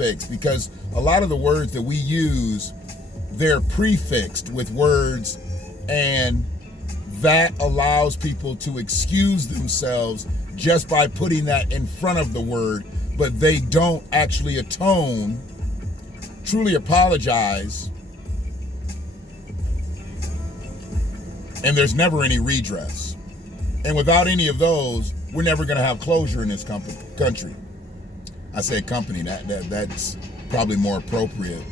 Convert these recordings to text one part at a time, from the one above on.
prefix, because a lot of the words that we use, they're prefixed with words, and that allows people to excuse themselves just by putting that in front of the word, but they don't actually atone, truly apologize, and there's never any redress. And without any of those, we're never going to have closure in this country. I say company, that's probably more appropriate.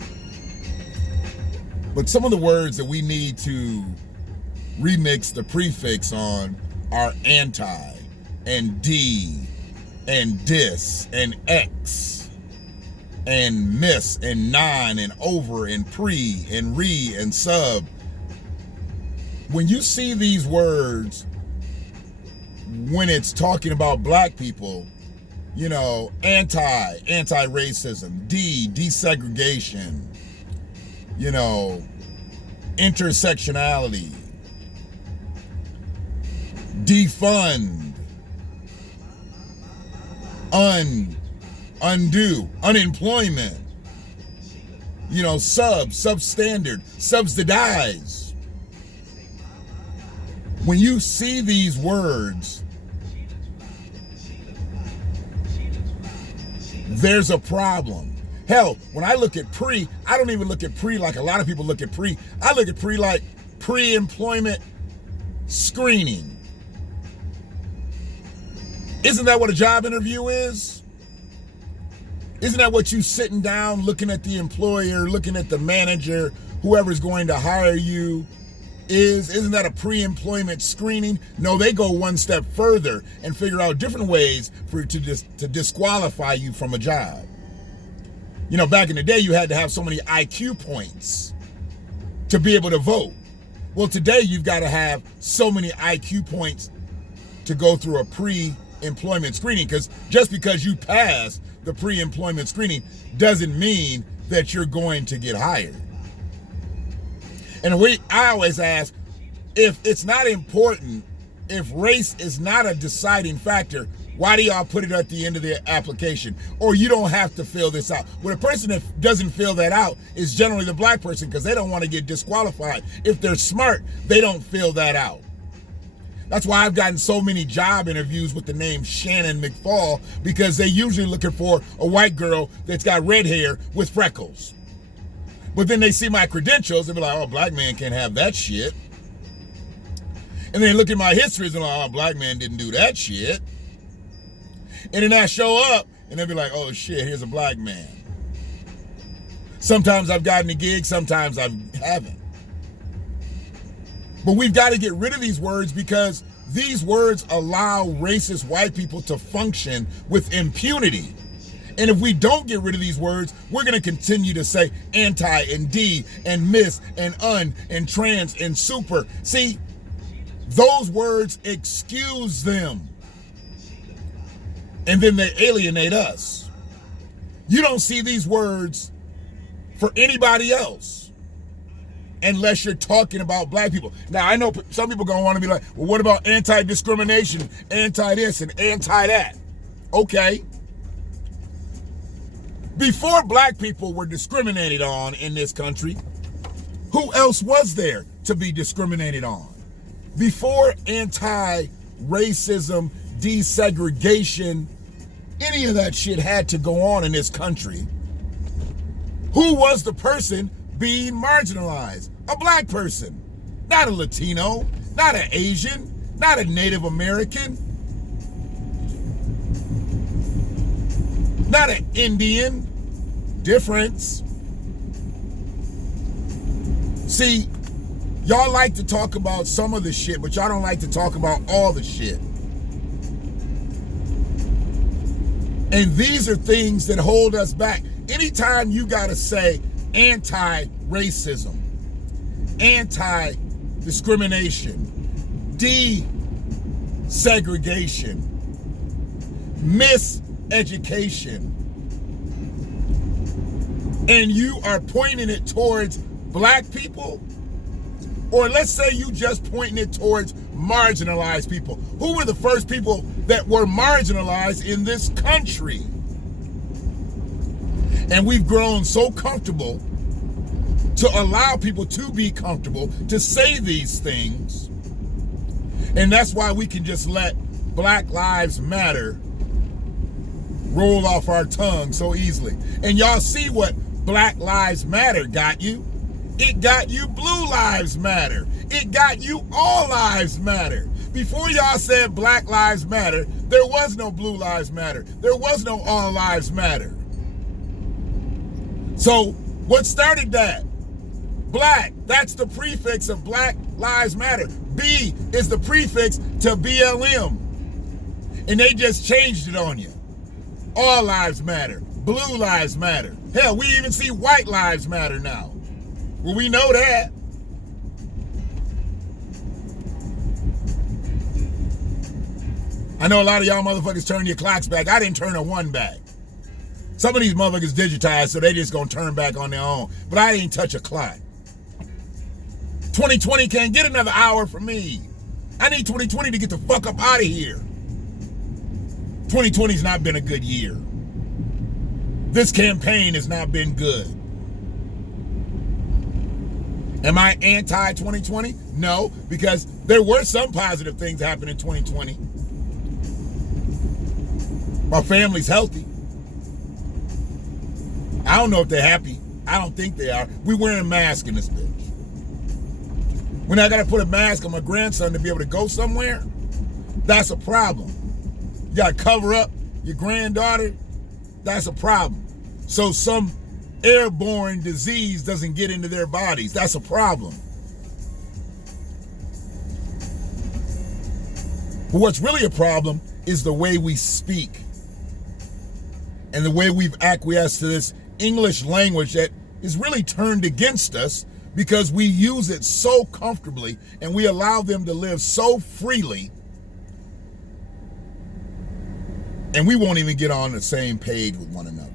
But some of the words that we need to remix the prefix on are anti, and D, and dis, and X, and miss, and non, and over, and pre, and re, and sub. When you see these words, when it's talking about black people, you know, anti-racism, desegregation, you know, intersectionality, defund, undo, unemployment, you know, substandard, subsidize. When you see these words, there's a problem. Hell, when I look at pre, I don't even look at pre like a lot of people look at pre. I look at pre like pre-employment screening. Isn't that what a job interview is? Isn't that what you sitting down looking at the employer, looking at the manager, whoever's going to hire you is? Isn't that a pre-employment screening? No, they go one step further and figure out different ways to disqualify you from a job. You know, back in the day, you had to have so many IQ points to be able to vote. Well, today you've got to have so many IQ points to go through a pre-employment screening, because just because you pass the pre-employment screening doesn't mean that you're going to get hired. And I always ask, if it's not important, if race is not a deciding factor, why do y'all put it at the end of the application? Or you don't have to fill this out. Well, the person that doesn't fill that out is generally the black person, because they don't want to get disqualified. If they're smart, they don't fill that out. That's why I've gotten so many job interviews with the name Shannon McFall, because they're usually looking for a white girl that's got red hair with freckles. But then they see my credentials, they'll be like, oh, black man can't have that shit. And then look at my histories and like, oh, black man didn't do that shit. And then I show up and they'll be like, oh shit, here's a black man. Sometimes I've gotten a gig, sometimes I haven't. But we've got to get rid of these words, because these words allow racist white people to function with impunity. And if we don't get rid of these words, we're going to continue to say anti and D and miss and un and trans and super. See, those words excuse them. And then they alienate us. You don't see these words for anybody else unless you're talking about black people. Now, I know some people going to want to be like, well, what about anti-discrimination, anti-this and anti-that? Okay. Before black people were discriminated on in this country, who else was there to be discriminated on? Before anti-racism, desegregation, any of that shit had to go on in this country, who was the person being marginalized? A black person, not a Latino, not an Asian, not a Native American, not an Indian. Difference. See, y'all like to talk about some of the shit, but y'all don't like to talk about all the shit. And these are things that hold us back. Anytime you gotta say anti-racism, anti-discrimination, desegregation, miseducation, and you are pointing it towards black people, or let's say you just pointing it towards marginalized people. Who were the first people that were marginalized in this country? And we've grown so comfortable to allow people to be comfortable to say these things. And that's why we can just let Black Lives Matter roll off our tongue so easily. And y'all see what Black Lives Matter got you? It got you Blue Lives Matter. It got you All Lives Matter. Before y'all said Black Lives Matter, there was no Blue Lives Matter. There was no All Lives Matter. So what started that? Black, that's the prefix of Black Lives Matter. B is the prefix to BLM. And they just changed it on you. All lives matter. Blue lives matter. Hell, we even see white lives matter now. Well, we know that. I know a lot of y'all motherfuckers turn your clocks back. I didn't turn a one back. Some of these motherfuckers digitized, so they just gonna turn back on their own. But I didn't touch a clock. 2020 can't get another hour from me. I need 2020 to get the fuck up out of here. 2020's not been a good year. This campaign has not been good. Am I anti-2020? No, because there were some positive things happening in 2020. My family's healthy. I don't know if they're happy. I don't think they are. We wearing masks in this bitch. When I gotta put a mask on my grandson to be able to go somewhere, that's a problem. You gotta cover up your granddaughter, that's a problem. So some airborne disease doesn't get into their bodies, that's a problem. But what's really a problem is the way we speak and the way we've acquiesced to this English language that is really turned against us because we use it so comfortably and we allow them to live so freely, and we won't even get on the same page with one another.